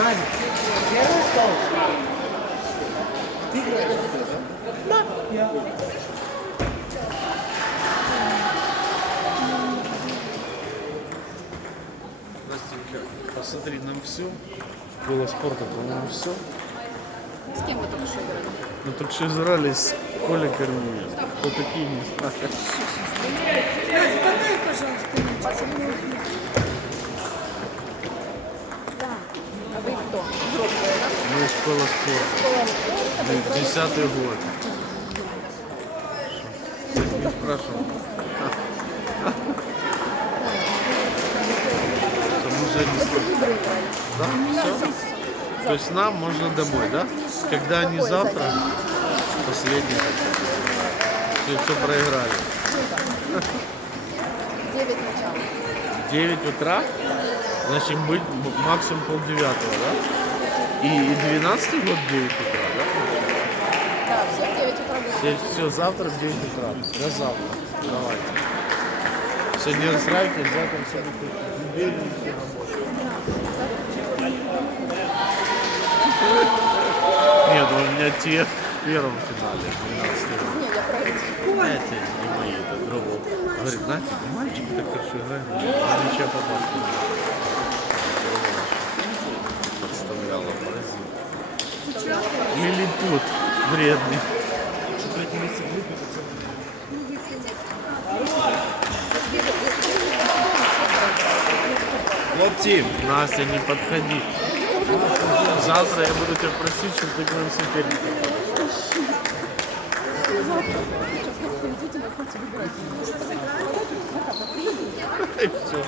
Надя, первый стол. Ты играешь? Да. Я. Настенька, посмотри, нам все. Было спорта, по-моему, все. С кем вы только что играли? Мы только что играли с Колей Корнеем. Кто такие, не знаю. Настя, подай, пожалуйста, мячик. А вы кто? Взрослые, да? Мы из школа спорта. Десятый год. Не спрашивал. Там уже не спрашивал. Да? Все? То есть нам можно домой, да? Когда они завтра, последний все, все проиграли. 9 начала. 9 утра, значит быть максимум полдевятого, да? И, и 12 год 9 утра, да? Да, все в 9 утра будет. Все, все, завтра в 9 утра. До завтра. Давайте. Не расстраивайтесь, завтра все будет неделю все. Нет, у меня те в первом финале, 12 год. Нет, я про эти. Эти не мои, это другого. Говорит, Настя, мальчики так хорошо играют, ничего попасть не. Лилипут вредный. Хлопці, Настя, не подходи. Завтра я буду тебя просить, чтобы ты к нам подошел. И все.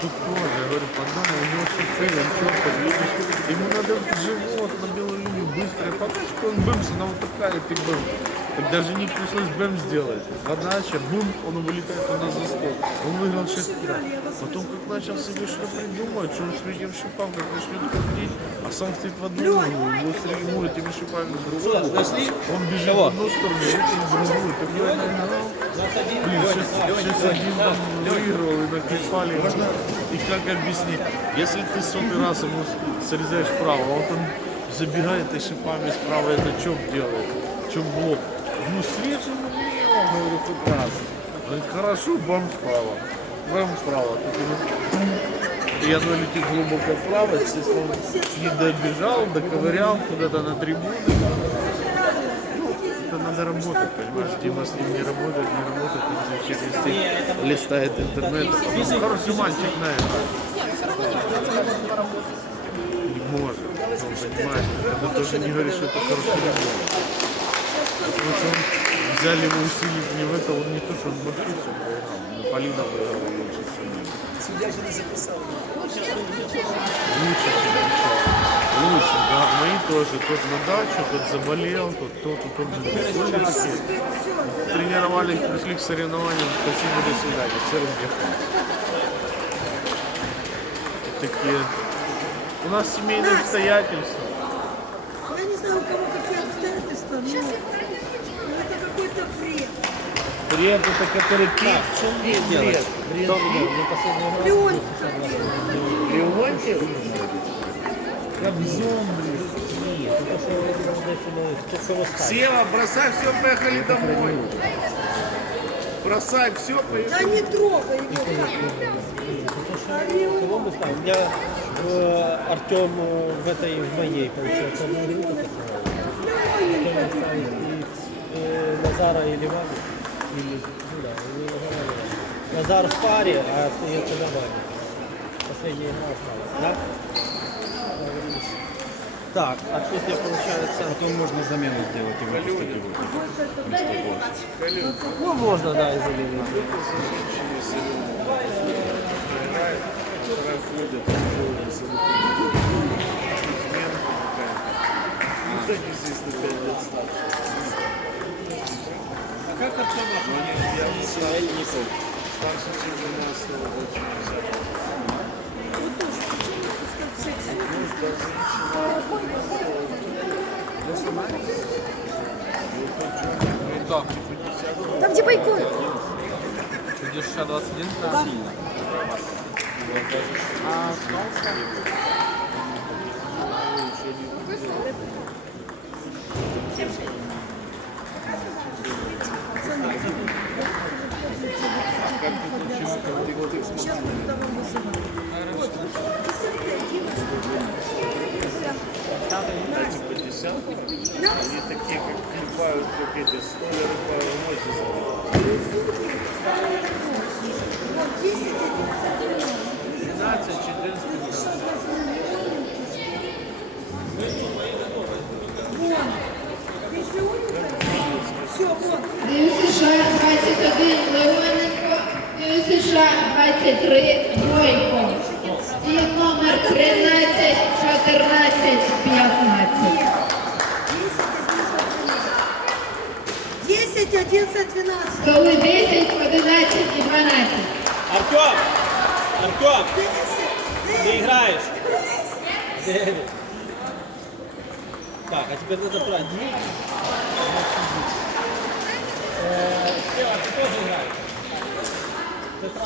Тоже, я говорю, подай, у него видишь. Ему надо в живот на белую линию быстро. Пока что он бэмс, она вот такая, ты бэм. Так даже не пришлось бэм сделать. Подача, бум, он вылетает у нас за стол. Он выиграл 6 Потом как начал себе что придумать, что он с этим шипам, как начнет крутить, а сам стоит в одну ногу, его ему этими шипами в другую. Он бежит в одну сторону, в другую. Так я наиграл. Блин, 6-1 там выигрывал и наклепали. И как объяснить? Если ты сотый раз ему срезаешь вправо, а он там забегает и шипами справа это чоп делает, чоп блок. Ну срежу ему влево, говорю, раз. Говорит, хорошо, бам вправо. Бам И я летит глубоко вправо, естественно, не добежал, доковырял куда-то на трибуны. Это надо работать, понимаешь? Дима с ним не работает, не работает, он значит, вести, листает интернет. Он хороший мальчик на это. Нет, все равно не может. Он понимаешь, это тоже не говорит, что это хороший ребенок. Что он взяли его усилить не в это, он не то, что он большой все проиграл. На Полина выиграла лучше всего. суддя же не записав. Лучше, чем ничего. Лучше, да. Мои тоже. Тот на дачу, тот заболел, тот тот, тот, тот. Были такие. Тренировались, пришли к соревнованиям. Спасибо, до свидания. Все разъехали. Такие. У нас семейные обстоятельства. Я не знаю, у кого какие обстоятельства, но но какой-то бред. Бред это который пик. Бред, бред. Бред. Леон, Леонтьев? Кобзон, Сева, бросай все, поехали домой. Бросай все, да поехали. не трогай его. У меня э, Артем э, в этой, в моей, получается, одна минута такая. Артем ставит и э, Или ну да, или Ваню. Назар в паре, а ты это Ваня. Последняя игра осталась, да? Так, а тут я, получается... Потом можно замену сделать и выпустить его вместо Борса. Ну, можно, да, и заменить. А Исраиль Никол. Старший сын 12 года. Там где Байкон? Где 621? Да. А, снова Сейчас мы там вызываем. Десятка, девочка. Эти по десятку, они такие, как клепают, как эти столяры по ночи. 21 Леоненко, США 23 Бойко. І номер 13, 14, 15. 10, 11, 12. Столи 10, 11 і 12. Артем! Артем! Ти граєш! Так, а тепер треба брати.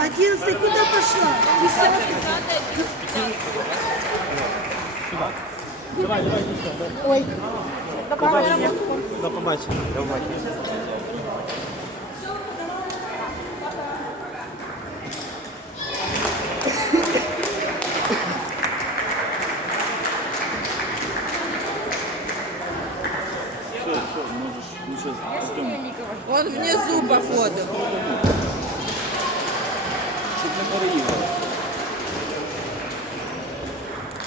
Одиннадцатая куда пошла? Давай, Давай, давай, Ой. До побачення. До побачення. До побачення. Он внизу, походу не переїхали.